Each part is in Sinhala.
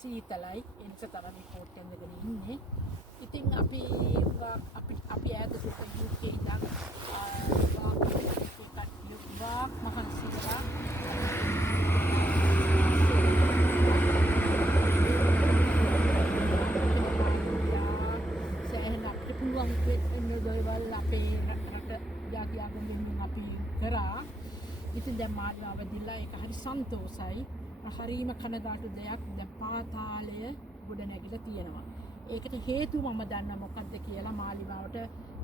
සීතලයි ඒ නිසා තරම් රිපෝට් එකෙන් ඉන්නේ. ඉතින් අපි ඈත UK ඉඳන් මහන්සිලා සෑහෙන අපිට පුළුවන් වෙන දේවල් අපේ රට යාගියාගෙන් අපි කරා. ඉතින් දැන් මාර්ගය අවදිලා ඒක හරි සන්තෝසයි. හරීම කනගාටු දෙයක්. දැන් පාතාලය ගොඩ නැගිලා තියෙනවා. ඒකට හේතුව මම දන්නා මොකක්ද කියලා. මාලිමාවට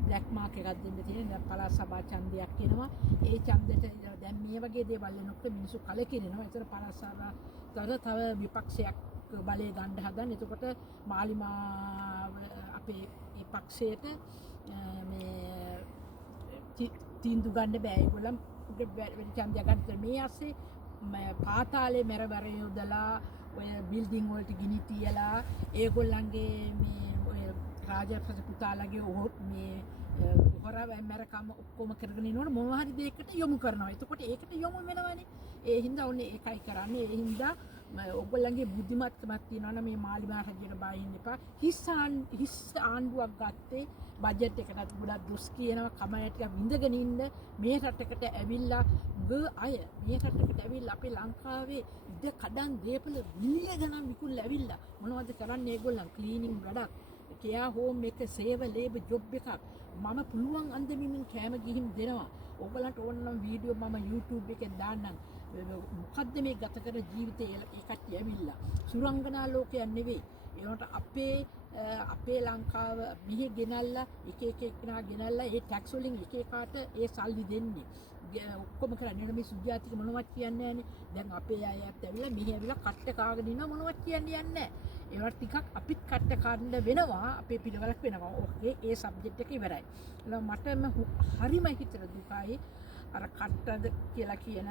බ්ලැක් මාක් එකක් දෙන්න තියෙන. දැන් පළාත් සභා ඡන්දයක් එනවා. ඒ ඡන්දෙට දැන් මේ වගේ දේවල් වෙනකොට මිනිස්සු කලකිරෙනවා. ඒතර පළාත් සභාව තව විපක්ෂයක් බලය ගන්න හදන. එතකොට මාලිමා අපේ විපක්ෂයට මේ තීන්දුව ගන්න බෑ. ඒගොල්ලන් ඡන්දය ගන්න මේ ASCII පාතාලේ මෙරවර යොදලා ඔය බිල්ඩින් වලට ගිනි තියලා ඒගොල්ලන්ගේ මේ ඔය රාජපක්ෂ පුතාලගේ මේ හොරව මරකම ඔක්කොම කරගෙන ඉන්නවනේ මොනවා හරි දෙයකට යොමු කරනවා. එතකොට ඒකට යොමු වෙනවනේ. ඒ හින්දා ඔන්නේ ඒකයි කරන්නේ. ඒ හින්දා ඔයගොල්ලන්ගේ බුද්ධිමත්කමක් තියෙනවනේ මේ මාලිමා රජයට බයින්න එපා. හිස් ආණ්ඩුවක් ගත්තේ බජට් එකකට ගොඩක් දොස් කියනවා කමයට ටිකක් විඳගෙන ඉන්න මේ රටකට ඇවිල්ලා අය මේ රටකට ඇවිල්ලා අපේ ලංකාවේ ඉඩ කඩන් දීපල බිලියන ගණන් විකුණලා ඇවිල්ලා මොනවද කරන්නේ ඒගොල්ලන් ක්ලීනින් වැඩක් කෙයා හෝම් එක සේව ලේබර් ජොබ් එකක් මම පුළුවන් අන්දමින් කැම ගිහින් දෙනවා. ඔයගලන්ට ඕන නම් වීඩියෝ මම YouTube එකේ දාන්නම්. මොකද්ද මේ ගත කර ජීවිතේ ඒකට ඇවිල්ලා සුරංගනා ලෝකයක් නෙවෙයි. ඒකට අපේ ලංකාව මෙහි ගෙනල්ලා එක එකනා ගෙනල්ලා ඒ ටැක්ස් වලින් එක එකාට ඒ සල්ලි දෙන්නේ. ඔක්කොම කරන්නේ මේ සුජාතික මොනවත් කියන්නේ නැහැනේ. දැන් අපේ අයත් ඇවිල්ලා මෙහි ඇවිල්ලා කට්ට කාගෙන ඉන්නවා මොනවත් කියන්නේ නැහැ. ඒවට ටිකක් අපිත් කට්ට කාන්න වෙනවා. අපේ පිළිවෙලක් වෙනවා. ඕකේ ඒ සබ්ජෙක්ට් එක ඉවරයි. මටම හරිම හිතට දුකයි අර කට්ටද කියලා කියන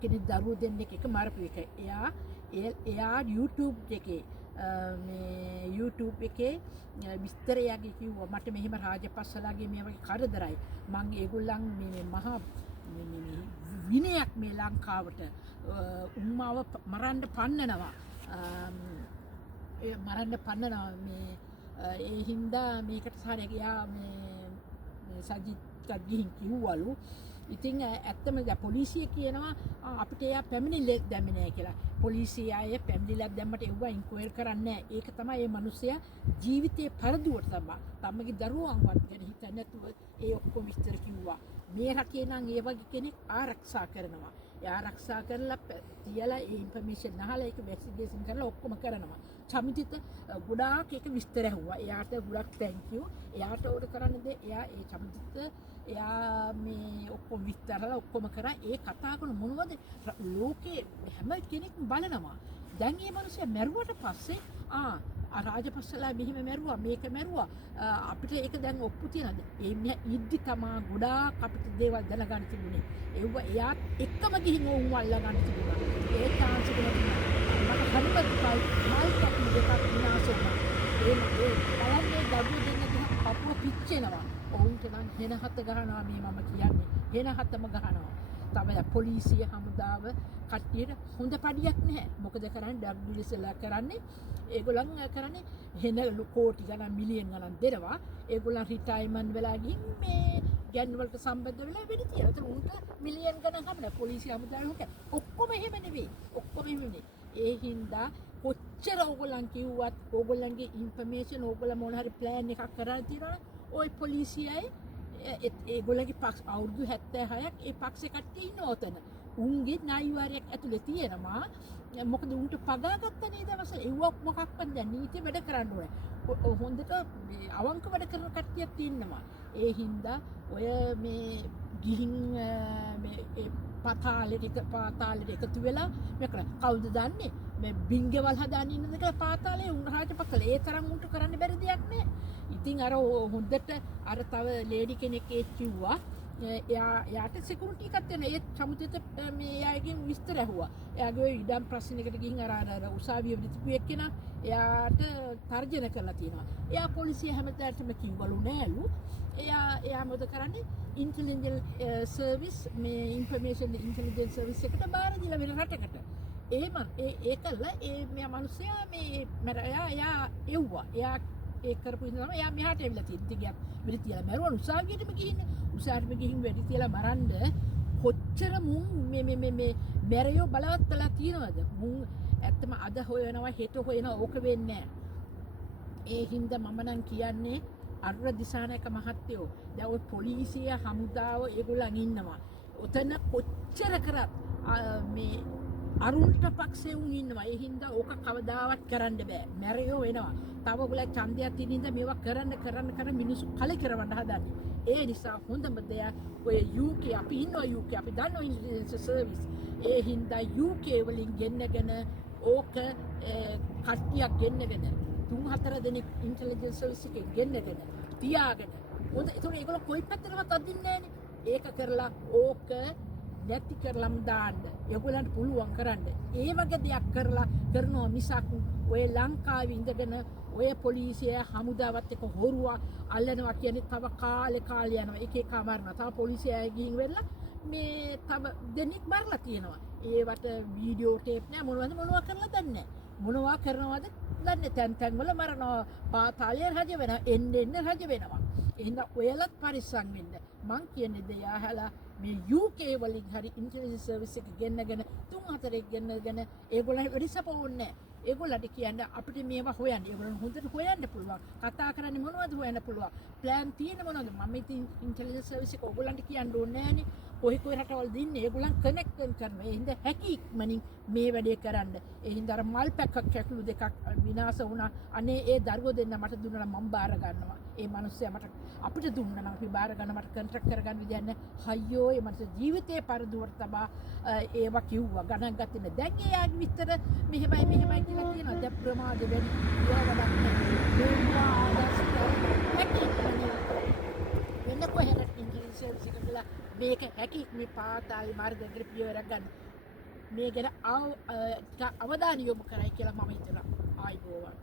කෙනෙක් දරුවෝ දෙන්නෙක් එක මරපු එක. එයා YouTube එකේ මේ YouTube එකේ විස්තරයගේ කිව්වා මට මෙහෙම රාජපක්ෂලාගේ මේ වගේ කරදරයි. මං ඒගොල්ලන් මේ මහා විනයක් මේ ලංකාවට උම්මාව මරන්න පන්නනවා. මේ ඒ හින්දා මේකට සාරයක් යා මේ සජිත් ගිහින් කිව්වලු. ඉතින් ඇත්තම දැන් පොලිසිය කියනවා අපිට එයා පැමිණිල්ලක් දැම්මේ නැහැ කියලා. පොලිසිය අය පැමිණිල්ලක් දැම්මට ඒවා ඉන්ක්වයර් කරන්නේ නැහැ. ඒක තමයි මේ මිනිස්සයා ජීවිතේ පරදුවට තමයි. තමගේ දරුවන්වත් ගැන හිතන්නේ නැතුව ඒ ඔක්කොම විස්තර කිව්වා. මේ රටේ නම් ඒ වගේ කෙනෙක් ආරක්ෂා කරනවා. ඒ ආරක්ෂා කරලා තියලා ඒ ඉන්ෆර්මේෂන් අහලා ඒක ඉන්වෙස්ටිගේෂන් කරලා ඔක්කොම කරනවා. චමිතිත ගොඩාක් ඒක විස්තර ඇහුවා. එයාට ගොඩක් thank you. එයාට ඕක කරන්න දෙ එයා ඒ චමිතිත එයා මේ ඔක්කොම විස්තරලා ඔක්කොම කරා. ඒ කතා කරන මොනවද ලෝකේ හැම කෙනෙක්ම බලනවා. දැන් මේ මිනිස්සු මැරුවට පස්සේ රාජපක්ෂලා මෙහිම මැරුවා මේක මැරුවා අපිට ඒක දැන් ඔප්පු තියනද ඒ ඉද්දි තමා ගොඩාක් අපිට දේවල් දැනගන්න තිබුණේ ඒව එයාත් එක්කම ගිහින් ඕන් අල්ලා ගන්න තිබුණා ඒ chance එක මට හරියට මල් කපු දෙකක් විනාශ වුණා ඒ බලන්නේ දඩුව දෙන්න ගිහම කපුව පිච්චෙනවා ඔවුන්ට නම් හෙන හත ගහනවා මේ මම කියන්නේ හෙන හතම ගහනවා තමයි පොලිසිය හමුදාව කට්ටියට හොඳ පඩියක් නැහැ. මොකද කරන්නේ WSලා කරන්නේ ඒගොල්ලන් කරන්නේ හෙන කෝටි ගණන් මිලියන් ගණන් දෙනවා. ඒගොල්ලන් රිටයර්මන්ට් වෙලා ගිහින් මේ ගැන් වලට සම්බන්ධ වෙලා වෙඩි තියනවා. ඒතර උන්ට මිලියන් ගණන් හම්බෙලා පොලිසිය හමුදාවේ හොක ඔක්කොම එහෙම නෙවෙයි. ඔක්කොම එහෙම නෙවෙයි. ඒ හින්දා කොච්චර ඕගොල්ලන් කිව්වත් ඕගොල්ලන්ගේ ඉන්ෆර්මේෂන් ඕගොල්ලන් මොන හරි ප්ලෑන් එකක් කරලා තියෙනවා. ওই පොලිසියයි ඒගොල්ලන්ගේ පක්ෂ අවුරුදු 76ක් ඒ පක්ෂේ කට්ටිය ඉන්න ඕතන. උන්ගේ නායුවාරයක් ඇතුලේ තියෙනවා. මොකද උන්ට පගාගත්ත නේද දවසල. ඒවක් මොකක්වත් දැන් නීතිය වැඩ කරන්න ඕනේ. හොඳට අවංක වැඩ කරන කට්ටියක් ඉන්නවා. ඒ හින්දා ඔය මේ ගිහින් මේ ඒ පාතාලෙට එකතු වෙලා මේ කරා. කවුද දන්නේ? මේ බින්ගවල් හදාගෙන ඉන්නද කියලා පාතාලේ උන් රාජපක්ෂල ඒ තරම් උන්ට කරන්න බැරි දෙයක් නෑ. ඉතින් අර හොඳට අර තව ලේඩි කෙනෙක් ඒ කිව්වා එයාට සිකියුරිටි එකක් තියෙන ඒ සමුදිත මේ එයාගෙන් විස්තර ඇහුවා. එයාගේ ඉඩම් ප්‍රශ්නයකට ගිහින් අර උසාවිය විදිපු එක්කෙනා එයාට තර්ජන කරලා තියෙනවා. එයා පොලිසිය හැමදාටම කිව්වලු නෑලු. එයා මොකද කරන්නේ? ඉන්ටෙලිජන්ස් සර්විස් මේ ඉන්ෆර්මේෂන් ඉන්ටෙලිජන්ස් සර්විස් එකට බාර දීලා වෙන රටකට. ඒ කල්ලා ඒ මෙයා මනුස්සයා මේ එයා එව්වා එයා ඒ කරපු ඉඳන් තමයි එයා මෙහාට ඇවිල්ලා තියෙන්නේ. ඉතින් එයා වෙඩි තියලා මැරුවා උසාවියටම ගිහින්. උසාවියටම ගිහින් වෙඩි තියලා මරන්න කොච්චර මුන් මේ මැරයෝ බලවත් කළා තියනවද? මුන් ඇත්තම අද හොයනවා හෙට හොයනවා ඕක වෙන්නේ නැහැ. ඒ හින්දා මම නම් කියන්නේ අරුර දිසානායක මහත්තයෝ දැන් ඔය පොලිසිය හමුදාව ඒගොල්ලන් ඉන්නවා. ඔතන කොච්චර කරත් මේ අරුන්ට පක්ෂේ උන් ඉන්නවා. ඒ හින්දා ඕක කවදාවත් කරන්න බෑ. මැරයෝ වෙනවා. තව ඔයගොල්ලෝ ඡන්දයක් තියෙන හින්දා මේවා කරන්න මිනිස්සු කල කරවන්න හදන්නේ. ඒ නිසා හොඳම දෙයක් ඔය UK අපි ඉන්නවා UK අපි දන්නවා ඉන්ටෙලිජන්ස් සර්විස්. ඒ හින්දා UK වලින් ගෙන්නගෙන ඕක කට්ටියක් ගෙන්නගෙන 3-4 දෙනෙක් ඉන්ටෙලිජන්ස් සර්විස් එකෙන් ගෙන්නගෙන තියාගෙන හොඳ ඒතකොට ඒගොල්ලෝ කොයි පැත්තටවත් අදින්නේ නැහනේ. ඒක කරලා ඕක නැති කරලම් දාන්න ඒගොල්ලන්ට පුළුවන් කරන්න. ඒ වගේ දෙයක් කරනවා මිසක් ඔය ලංකාවේ ඉඳගෙන ඔය පොලිසිය හමුදාවත් එක්ක හොරුවා අල්ලනවා කියන්නේ තව කාලේ යනවා. එක එක මරනවා. තව පොලිසිය ගිහින් වෙලා මේ තව දෙනෙක් මරලා තියෙනවා. ඒවට වීඩියෝ ටේප් නෑ මොනවා කරලා දන්නේ නෑ. මොනවා කරනවද දන්නේ තැන් වල මරනවා. පාතාලය රජ වෙනවා. එන්න රජ වෙනවා. එහෙනම් ඔයලත් පරිස්සම් වෙන්න. මං කියන්නේ දෙයාහලා මේ UK වලින් හරි ඉන්ටෙලිජන්ස් සර්විස් එක ගෙන්නගෙන 3-4 ගෙන්නගෙන ඒගොල්ලන් වෙරිසප ඕනේ නැහැ. ඒගොල්ලන්ට කියන්නේ අපිට මේවා හොයන්න. ඒගොල්ලන් හොඳට හොයන්න පුළුවන්. කතා කරන්නේ මොනවද හොයන්න පුළුවන්. ප්ලෑන් තියෙන මොනවද? මම ඉතින් ඉන්ටෙලිජන්ස් සර්විස් එක ඕගොල්ලන්ට කියන්න ඕනේ නැහනේ. කොයි රටවල් දින්නේ ඒගොල්ලන් කනෙක්ට් කරනවා. ඒ හින්දා හැකි ඉක්මනින් මේ වැඩේ කරන්න. ඒ හින්දා අර මල් පැක්කක් කැකුළු දෙකක් විනාශ වුණා. අනේ ඒ දරුවෝ දෙන්න මට දුන්නා මම බාර ගන්නවා. ඒ මිනිස්සයා මට අපිට දුන්නා නම් අපි බාර ගන්න මට කොන්ට්‍රැක්ට් කරගන්න විදියක් නැහැ. හයියෝ ඒ මට ජීවිතේ පරදුවට තබා ඒවා කිව්වා ගණන් ගත්තේ නැහැ. දැන් එයාගේ විතර මෙහෙමයි කියලා කියනවා. දැන් ප්‍රමාද වෙන්නේ. ඒවා වැඩක් නැහැ. වෙන කොහෙද ඉංග්‍රීසි සර්විස් එක කියලා මේක හැකි මේ පාතාලි මාර්ග පියවරක් ගන්න. මේ ගැන අවධානය යොමු කරයි කියලා මම හිතනවා. ආයිබෝවන්.